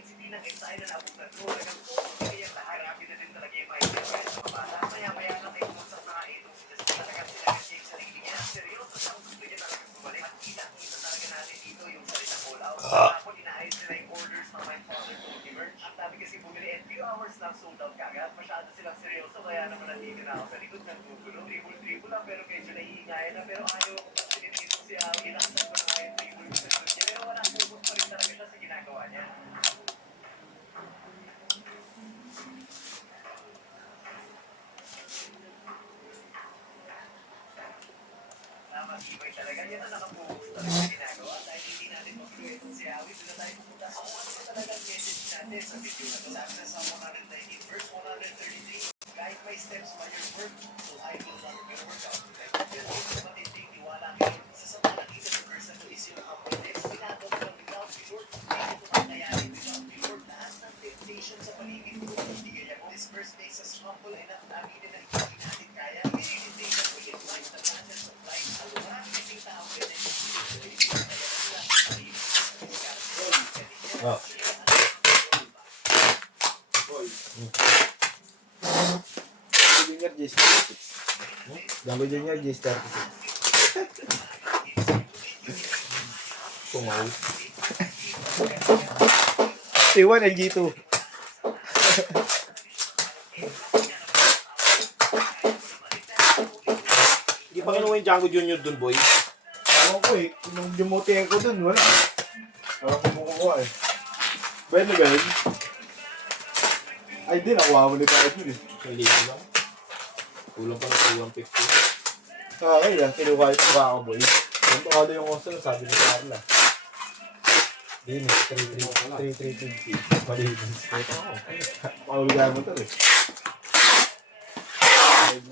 intensity ng ensayo na nabutan ko. Kaya naharapin na din talaga yung mga ito sa mabata. Maya-maya lang ay pumusap na ito. Talagang sinag-check sa sarili niya. Seryoso siya kung gusto niya talaga bumalik. At kita talaga natin dito yung salitang all out. Ako, inaayos nila yung orders ng my father told me, Merch. Ang sabi kasi bumili and few hours lang sold out kagad. Masyado silang seryoso. Kaya naman nandito na ako sa likod ng gugulo. Triple lang pero medyo naiingayan na. Pero ayaw ko pa sinitito siya. Ginaksan ko na nga yung triple sa likod niya. Pero wala, focus pa rin talaga siya sa ginagawa niya. Matibay talaga. Yan ang nakapokus talaga sa ginagawa. Dahil hindi natin mag-fluence si Awit, doon na tayo pumunta sa kung ano talagang message natin sa video na to. Sabi na sa 119 verse 133, kahit may steps by your work, so I will not your workout. Yan din sa matinding tiwala kayo. Isa sa mga nakita sa verse na to is yung humbleness. Ginagawa ng without the Lord. Hindi ko makayanin without the Lord. Lahat ng temptation sa paligid ko. Hindi kaya ko. This verse makes us humble enough na aminin na hindi natin kaya. Hindi that we can find the balance of life. Oh. Junior J36. Jumbo Junior J36. Kumaw. T1 LG2. Hindi pa kinuha yung Django Junior dun, boy. Ewan ko eh, nung dumutihan ko dun, wala. Ewan ko kumukuha eh. Ben. Ay di, nakuha mo ni Kahit yun eh. Yung libo lang. Kulang pa ng 150. Okay lang, kinuha yung mukha ko boy. Yung tukado yung customer, sabi ni Carla. Hindi, 3,350. Malinis. Ito ako. Pakauligan mo to eh. Ay,